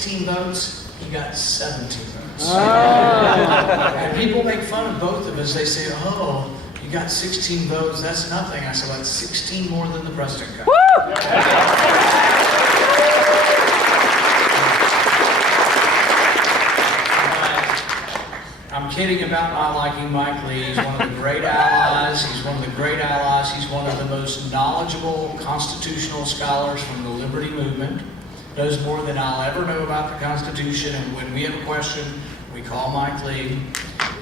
16 votes, he got 17 votes. And people make fun of both of us. They say, oh, you got 16 votes, that's nothing. I said, well, that's 16 more than the president got. I'm kidding about not liking Mike Lee. He's one of the great allies. He's one of the great allies. He's one of the most knowledgeable constitutional scholars from the Liberty Movement. Knows more than I'll ever know about the Constitution, and when we have a question, we call Mike Lee.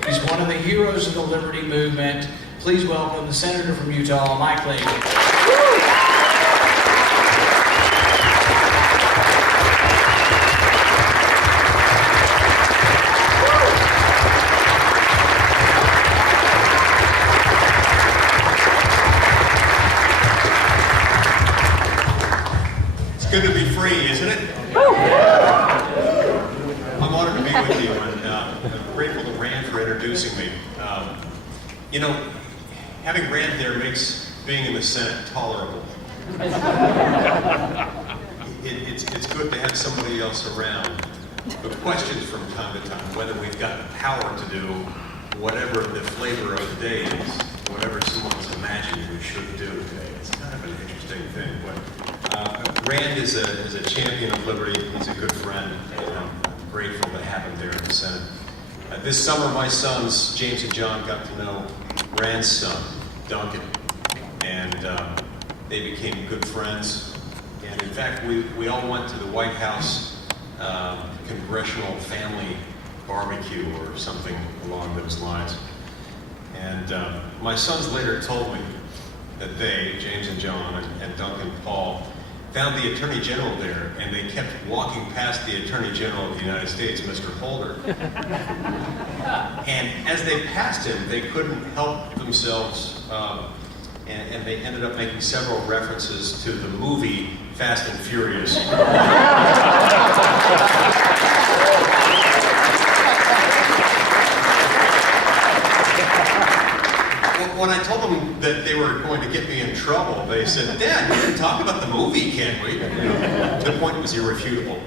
He's one of the heroes of the Liberty Movement. Please welcome the Senator from Utah, Mike Lee. Good to be free, isn't it? I'm honored to be with you, and I'm grateful to Rand for introducing me. You know, having Rand there makes being in the Senate tolerable. It's good to have somebody else around who questions from time to time whether we've got the power to do whatever the flavor of the day is, whatever someone's imagined we should do today. It's kind of an interesting thing. But Rand is a champion of liberty. He's a good friend, and I'm grateful to have him there in the Senate. This summer, my sons, James and John, got to know Rand's son, Duncan, and they became good friends. And in fact, we all went to the White House Congressional Family Barbecue or something along those lines. And my sons later told me that they, James and John and Duncan Paul, found the Attorney General there, and they kept walking past the Attorney General of the United States, Mr. Holder. And as they passed him, they couldn't help themselves, and they ended up making several references to the movie Fast and Furious. When I told them that they were going to get me in trouble, they said, "Dad, we can talk about the movie, can't we?" The point was irrefutable.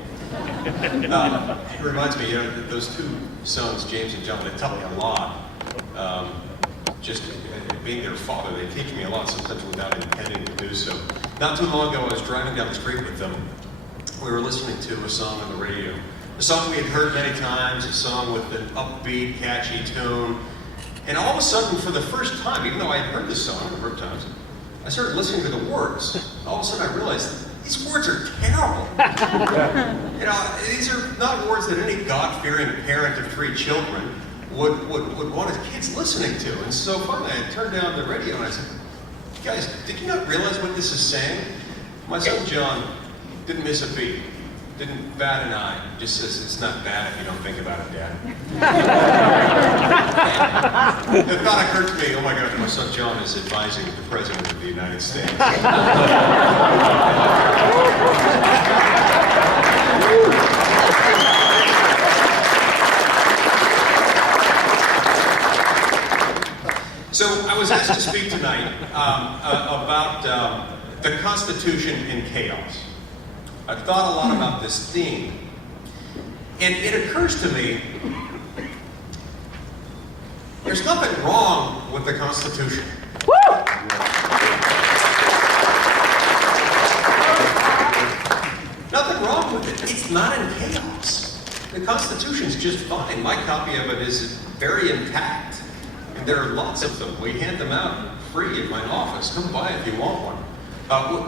It reminds me, those two sons, James and John, they taught me a lot. Just being their father, they teach me a lot, sometimes without intending to do so. Not too long ago, I was driving down the street with them. We were listening to a song on the radio. A song we had heard many times, a song with an upbeat, catchy tune. And all of a sudden, for the first time, even though I had heard this song a number of times, I started listening to the words. All of a sudden I realized, these words are terrible. These are not words that any God-fearing parent of 3 children would want his kids listening to. And so finally I turned down the radio and I said, "Guys, did you not realize what this is saying?" My son John didn't miss a beat. Didn't bat an eye. Just says, "It's not bad if you don't think about it, Dad." The thought occurred to me, oh my God, my son John is advising the President of the United States. So I was asked to speak tonight about the Constitution in chaos. I've thought a lot about this theme, and it occurs to me, there's nothing wrong with the Constitution. Woo! Nothing wrong with it. It's not in chaos. The Constitution's just fine. My copy of it is very intact, and there are lots of them. We hand them out free at my office. Come by if you want one.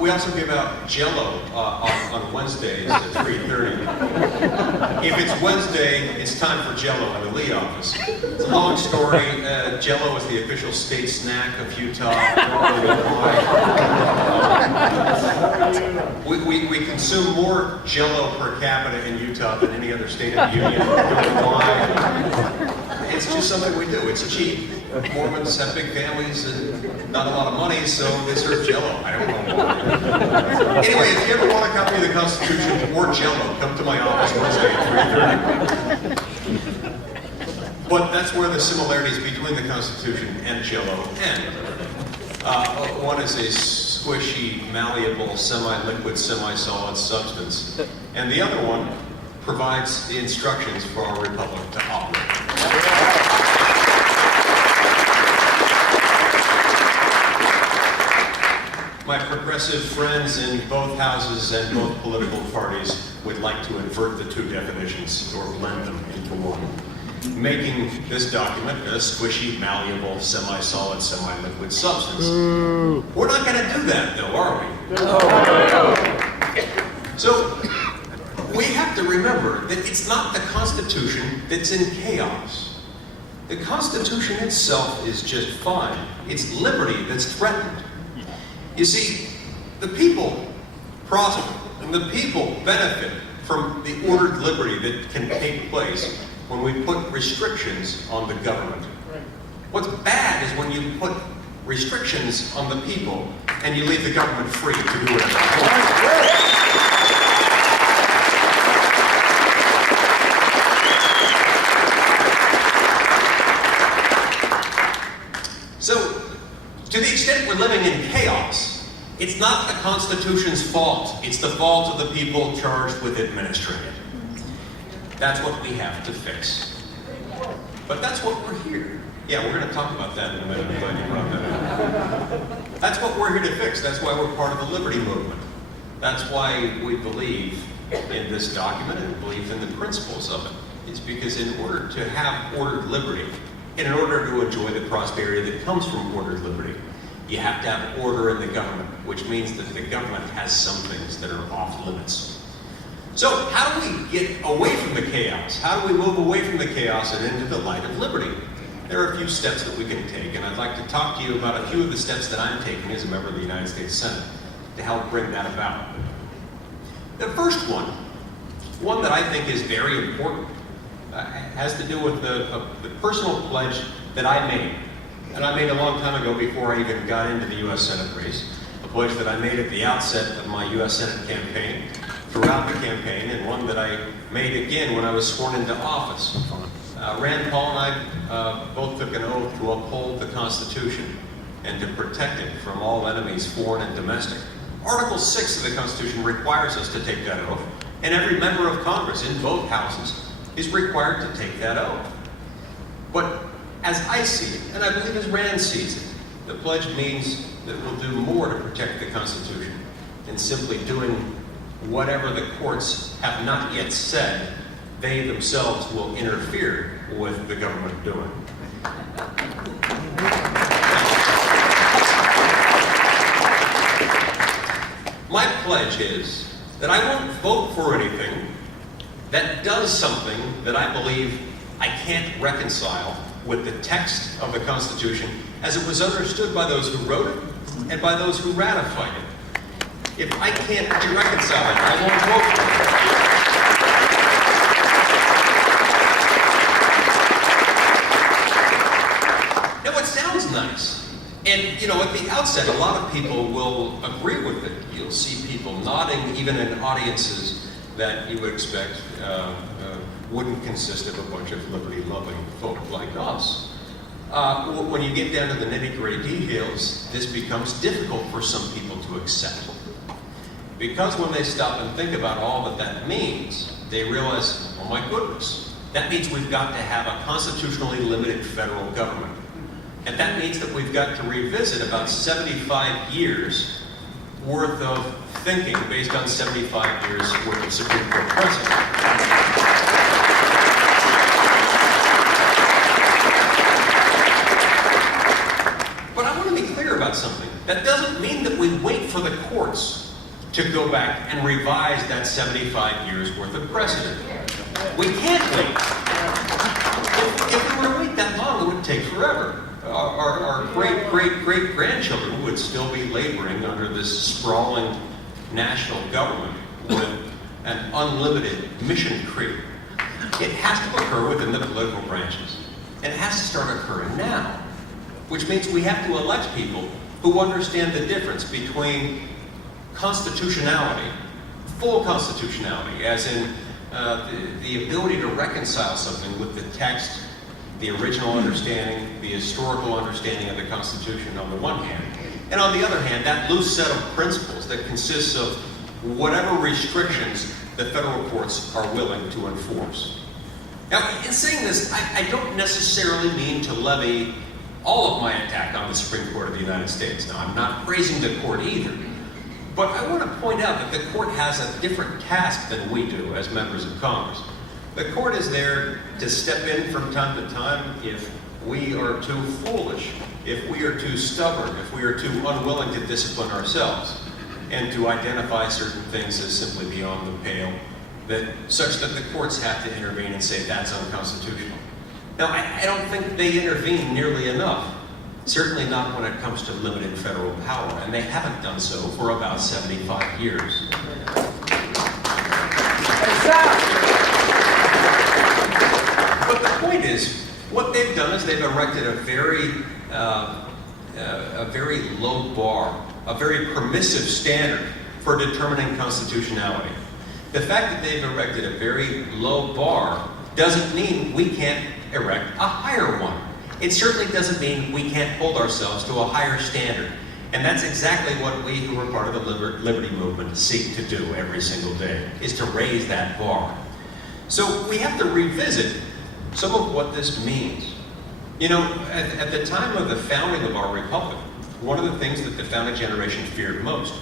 We also give out Jell-O on Wednesdays at 3:30. If it's Wednesday, it's time for Jell-O in the Lee office. It's a long story. Jell-O is the official state snack of Utah. We consume more Jell-O per capita in Utah than any other state in the union. Why? It's just something we do. It's cheap. Mormons have big families and not a lot of money, so they serve Jell-O. I don't know why. Anyway, if you ever want a copy of the Constitution or Jell-O, come to my office Wednesday at 3:30. But that's where the similarities between the Constitution and Jell-O end. One is a squishy, malleable, semi-liquid, semi-solid substance, and the other one provides the instructions for our republic to operate. My progressive friends in both houses and both political parties would like to invert the two definitions or blend them into one, making this document a squishy, malleable, semi-solid, semi-liquid substance. We're not going to do that, though, are we? No. So, we have to remember that it's not the Constitution that's in chaos. The Constitution itself is just fine. It's liberty that's threatened. You see, the people prosper and the people benefit from the ordered liberty that can take place when we put restrictions on the government. What's bad is when you put restrictions on the people and you leave the government free to do whatever they want. So, to the extent we're living in chaos, it's not the Constitution's fault. It's the fault of the people charged with administering it. That's what we have to fix. But that's what we're here. Yeah, we're going to talk about that in a minute. I'm glad you brought that up. That's what we're here to fix. That's why we're part of the liberty movement. That's why we believe in this document and believe in the principles of it. It's because in order to have ordered liberty, and in order to enjoy the prosperity that comes from ordered liberty, you have to have order in the government, which means that the government has some things that are off limits. So how do we get away from the chaos? How do we move away from the chaos and into the light of liberty? There are a few steps that we can take, and I'd like to talk to you about a few of the steps that I'm taking as a member of the United States Senate to help bring that about. The first one that I think is very important, has to do with the personal pledge that I made. And I made a long time ago before I even got into the U.S. Senate race, a pledge that I made at the outset of my U.S. Senate campaign, throughout the campaign, and one that I made again when I was sworn into office. Rand Paul and I both took an oath to uphold the Constitution and to protect it from all enemies, foreign and domestic. Article 6 of the Constitution requires us to take that oath, and every member of Congress in both houses is required to take that oath. But as I see it, and I believe as Rand sees it, the pledge means that we'll do more to protect the Constitution than simply doing whatever the courts have not yet said they themselves will interfere with the government doing. My pledge is that I won't vote for anything that does something that I believe I can't reconcile with the text of the Constitution as it was understood by those who wrote it and by those who ratified it. If I can't reconcile it, I won't vote for it. Now, it sounds nice. And, you know, at the outset, a lot of people will agree with it. You'll see people nodding, even in audiences that you would expect wouldn't consist of a bunch of liberty-loving folk like us. When you get down to the nitty-gritty details, this becomes difficult for some people to accept. Because when they stop and think about all that that means, they realize, oh my goodness, that means we've got to have a constitutionally limited federal government. And that means that we've got to revisit about 75 years worth of thinking based on 75 years worth of Supreme Court precedent. But I want to be clear about something. That doesn't mean that we wait for the courts to go back and revise that 75 years worth of precedent. We can't wait. If we were to wait that long, it would take forever. Our great-great-great-grandchildren would still be laboring under this sprawling national government with an unlimited mission creep. It has to occur within the political branches. And it has to start occurring now. Which means we have to elect people who understand the difference between constitutionality, full constitutionality, as in the ability to reconcile something with the text, the original understanding, the historical understanding of the Constitution on the one hand, and on the other hand, that loose set of principles that consists of whatever restrictions the federal courts are willing to enforce. Now, in saying this, I don't necessarily mean to levy all of my attack on the Supreme Court of the United States. Now, I'm not praising the court either. But I want to point out that the court has a different task than we do as members of Congress. The court is there to step in from time to time if we are too foolish, if we are too stubborn, if we are too unwilling to discipline ourselves, and to identify certain things as simply beyond the pale, such that the courts have to intervene and say that's unconstitutional. Now, I don't think they intervene nearly enough, certainly not when it comes to limited federal power, and they haven't done so for about 75 years. But the point is, what they've done is they've erected a very low bar, a very permissive standard for determining constitutionality. The fact that they've erected a very low bar doesn't mean we can't erect a higher one. It certainly doesn't mean we can't hold ourselves to a higher standard. And that's exactly what we who are part of the liberty movement seek to do every single day, is to raise that bar. So we have to revisit some of what this means. You know, at the time of the founding of our republic, one of the things that the founding generation feared most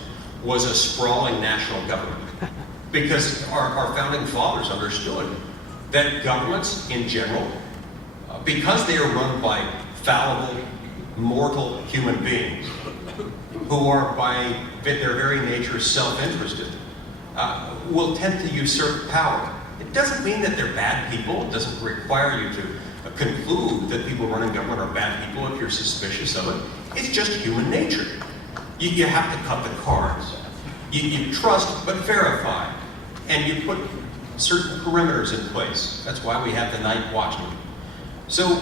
was a sprawling national government. Because our founding fathers understood that governments in general, because they are run by fallible, mortal human beings, who are by their very nature self-interested, will tend to usurp power. It doesn't mean that they're bad people. It doesn't require you to conclude that people running government are bad people if you're suspicious of it. It's just human nature. You have to cut the cards. You trust but verify. And you put certain perimeters in place. That's why we have the night watchman. So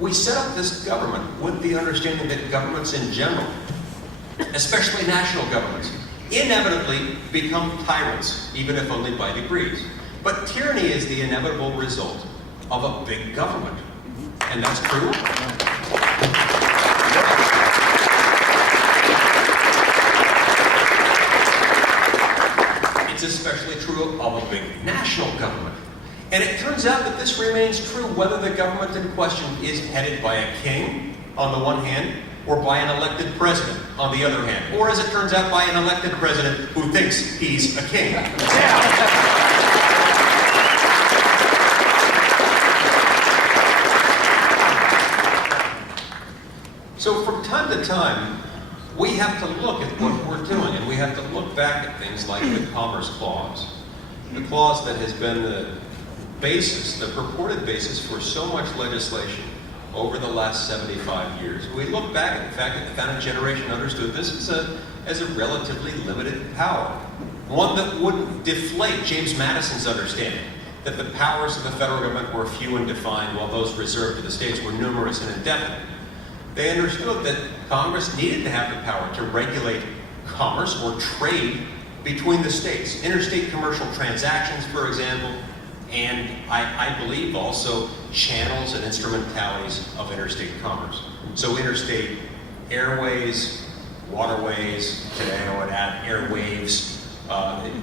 we set up this government with the understanding that governments in general, especially national governments, inevitably become tyrants, even if only by degrees. But tyranny is the inevitable result of a big government. And that's true. It's especially true of a big national government. And it turns out that this remains true whether the government in question is headed by a king, on the one hand, or by an elected president, on the other hand. Or, as it turns out, by an elected president who thinks he's a king. So from time to time, we have to look at what we're doing, and we have to look back at things like the Commerce Clause. The clause that has been the basis, the purported basis for so much legislation over the last 75 years. We look back at the fact that the founding generation understood this as a relatively limited power. One that wouldn't deflate James Madison's understanding that the powers of the federal government were few and defined, while those reserved to the states were numerous and indefinite. They understood that Congress needed to have the power to regulate commerce or trade between the states, interstate commercial transactions, for example, and I believe also channels and instrumentalities of interstate commerce. So interstate airways, waterways, today I would add airwaves,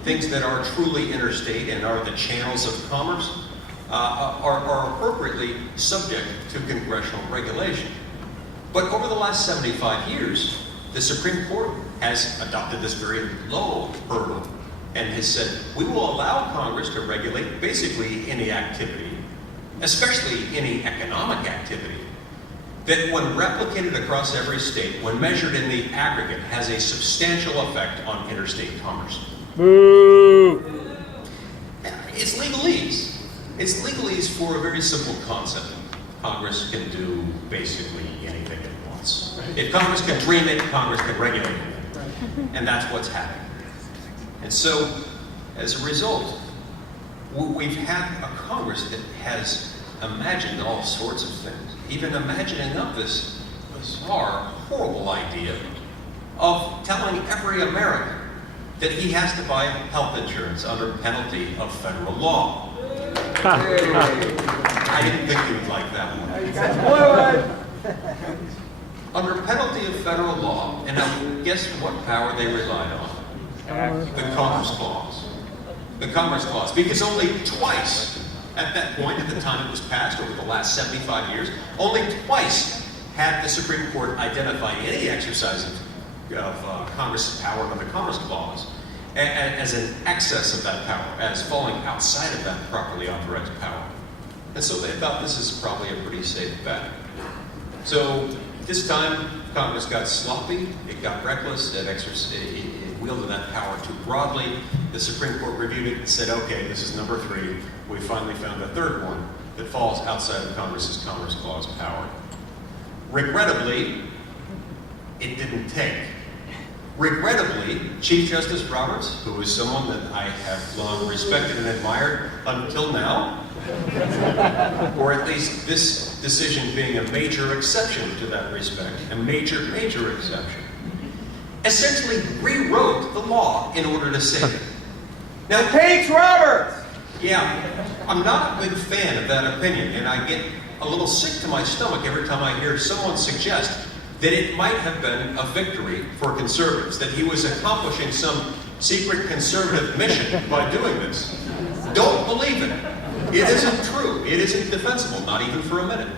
things that are truly interstate and are the channels of commerce are appropriately subject to congressional regulation. But over the last 75 years, the Supreme Court has adopted this very low hurdle and has said, we will allow Congress to regulate basically any activity, especially any economic activity, that when replicated across every state, when measured in the aggregate, has a substantial effect on interstate commerce. Boo! It's legalese. It's legalese for a very simple concept. Congress can do basically anything it wants. If Congress can dream it, Congress can regulate it. And that's what's happening. And so, as a result, we've had a Congress that has imagined all sorts of things, even imagining up this bizarre, horrible idea of telling every American that he has to buy health insurance under penalty of federal law. I didn't think you would like that one. Under penalty of federal law, and now guess what power they relied on? The Commerce Clause. the Commerce Clause, because only twice at that point, at the time it was passed over the last 75 years, only twice had the Supreme Court identified any exercise of Congress's power under the Commerce Clause as an excess of that power, as falling outside of that properly authorized power. And so they thought this is probably a pretty safe bet. So this time, Congress got sloppy, it got reckless, it wielded that power too broadly. The Supreme Court reviewed it and said, okay, this is number 3. We finally found a third one that falls outside of Congress's Commerce Clause power. Regrettably, it didn't take. Regrettably, Chief Justice Roberts, who is someone that I have long respected and admired until now, or at least this decision being a major exception to that respect, a major, major exception, essentially rewrote the law in order to save it. Now, Page Roberts! yeah, I'm not a big fan of that opinion, and I get a little sick to my stomach every time I hear someone suggest that it might have been a victory for conservatives, that he was accomplishing some secret conservative mission by doing this. Don't believe it. It isn't true. It isn't defensible, not even for a minute.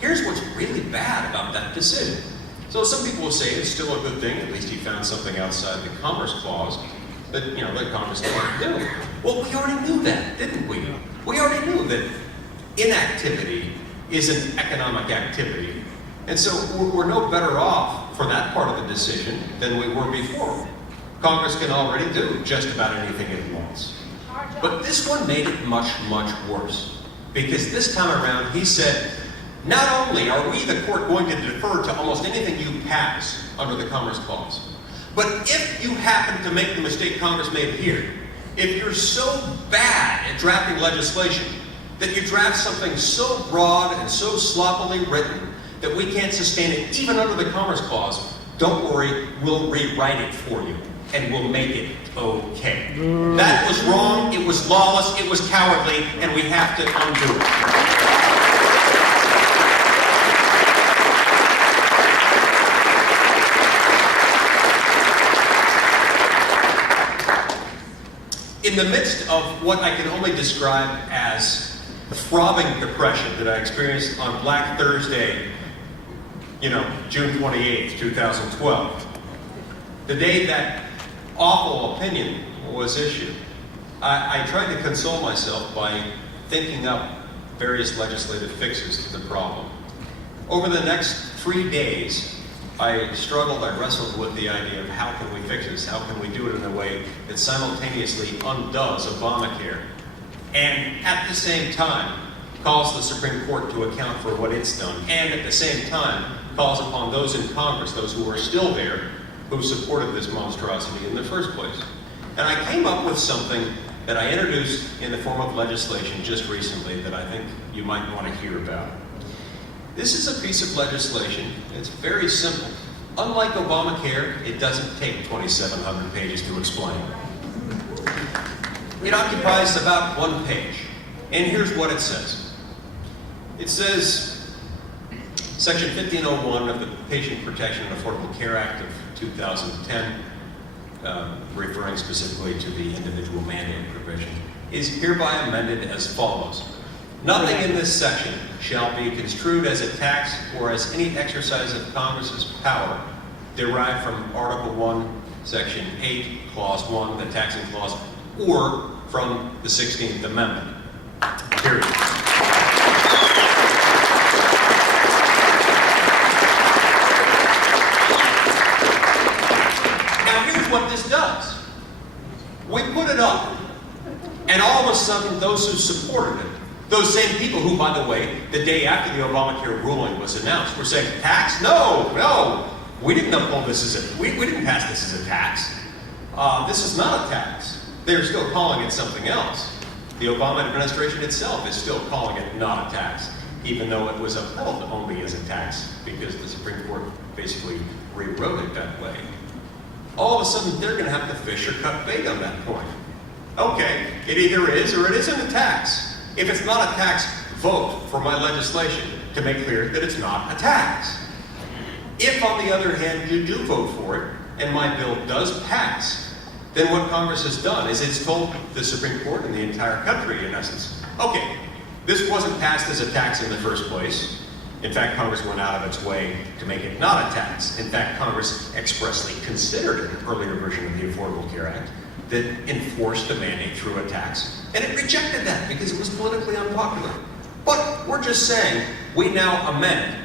Here's what's really bad about that decision. So some people will say it's still a good thing, at least he found something outside the Commerce Clause that, that Congress can't do. Well, we already knew that, didn't we? We already knew that inactivity is an economic activity. And so we're no better off for that part of the decision than we were before. Congress can already do just about anything it wants. But this one made it much, much worse. Because this time around, he said, not only are we, the court, going to defer to almost anything you pass under the Commerce Clause, but if you happen to make the mistake Congress made here, if you're so bad at drafting legislation that you draft something so broad and so sloppily written that we can't sustain it even under the Commerce Clause, don't worry, we'll rewrite it for you, and we'll make it okay. That was wrong, it was lawless, it was cowardly, and we have to undo it. In the midst of what I can only describe as the throbbing depression that I experienced on Black Thursday, June 28th, 2012, the day that awful opinion was issued, I tried to console myself by thinking up various legislative fixes to the problem. Over the next 3 days, I wrestled with the idea of how can we fix this? How can we do it in a way that simultaneously undoes Obamacare and at the same time calls the Supreme Court to account for what it's done, and at the same time calls upon those in Congress, those who are still there, who supported this monstrosity in the first place. And I came up with something that I introduced in the form of legislation just recently that I think you might want to hear about. This is a piece of legislation. It's very simple. Unlike Obamacare, it doesn't take 2,700 pages to explain. It occupies about 1 page. And here's what it says. It says, Section 1501 of the Patient Protection and Affordable Care Act of 2010, referring specifically to the individual mandate provision, is hereby amended as follows. Nothing in this section shall be construed as a tax or as any exercise of Congress's power derived from Article 1, Section 8, Clause 1, the taxing clause, or from the 16th Amendment. Period. Now here's what this does. We put it up, and all of a sudden those who supported it, those same people who, by the way, the day after the Obamacare ruling was announced, were saying, tax? No, we didn't uphold this as we didn't pass this as a tax. This is not a tax. They're still calling it something else. The Obama administration itself is still calling it not a tax, even though it was upheld only as a tax because the Supreme Court basically rewrote it that way. All of a sudden, they're going to have to fish or cut bait on that point. Okay, it either is or it isn't a tax. If it's not a tax, vote for my legislation to make clear that it's not a tax. If, on the other hand, you do vote for it, and my bill does pass, then what Congress has done is it's told the Supreme Court and the entire country, in essence, okay, this wasn't passed as a tax in the first place. In fact, Congress went out of its way to make it not a tax. In fact, Congress expressly considered an earlier version of the Affordable Care Act that enforced the mandate through a tax. And it rejected that because it was politically unpopular. But we're just saying, we now amend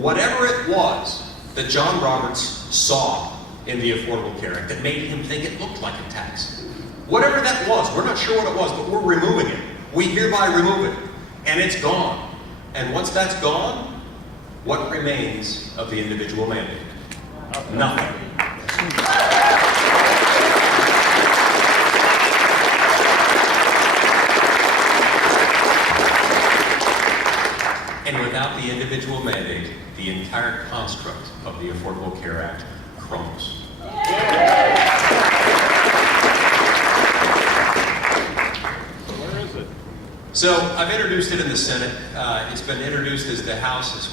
whatever it was that John Roberts saw in the Affordable Care Act that made him think it looked like a tax. Whatever that was, we're not sure what it was, but we're removing it. We hereby remove it, and it's gone. And once that's gone, what remains of the individual mandate? Nothing. And without the individual mandate, the entire construct of the Affordable Care Act crumbles. So I've introduced it in the Senate. It's been introduced as in the House as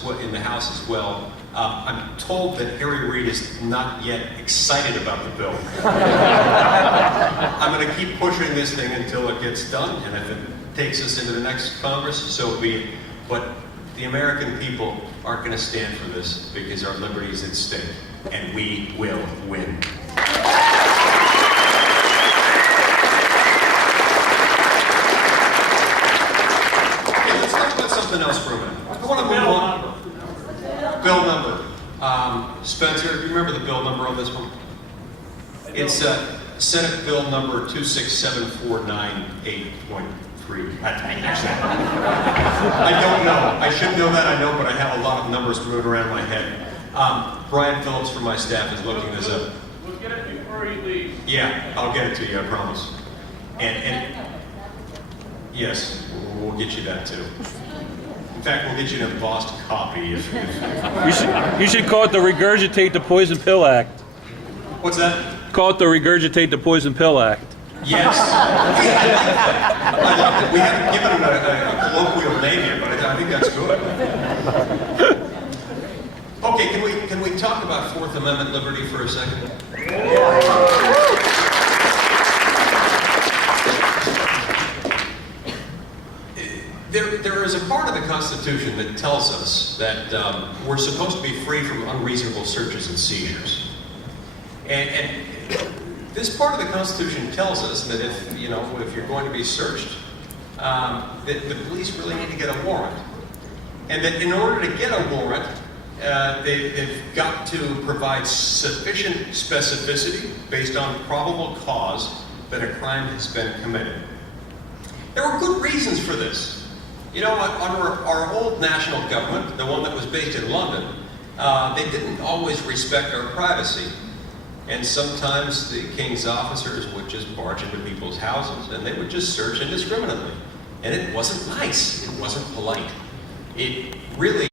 well. I'm told that Harry Reid is not yet excited about the bill. I'm going to keep pushing this thing until it gets done, and if it takes us into the next Congress, so be it. But the American people aren't going to stand for this because our liberty is at stake, and we will win. Something else for a minute. I want to move on. Bill number. Spencer, do you remember the bill number on this one? It's Senate Bill number 26749.8.3. Actually, I don't know. I should know that, I know, but I have a lot of numbers moving around my head. Brian Phillips from my staff is looking this up. We'll get it before you leave. Yeah, I'll get it to you, I promise. And yes, we'll get you that too. In fact, we'll get you an embossed copy. You should call it the Regurgitate the Poison Pill Act. What's that? Call it the Regurgitate the Poison Pill Act. Yes. I like it. We haven't given it a colloquial name yet, but I think that's good. Okay, can we talk about Fourth Amendment liberty for a second? There is a part of the Constitution that tells us that we're supposed to be free from unreasonable searches and seizures. And this part of the Constitution tells us that if you're going to be searched, that the police really need to get a warrant. And that in order to get a warrant, they've got to provide sufficient specificity based on probable cause that a crime has been committed. There were good reasons for this. You know, under our old national government, the one that was based in London, they didn't always respect our privacy. And sometimes the king's officers would just barge into people's houses and they would just search indiscriminately. And it wasn't nice. It wasn't polite. It really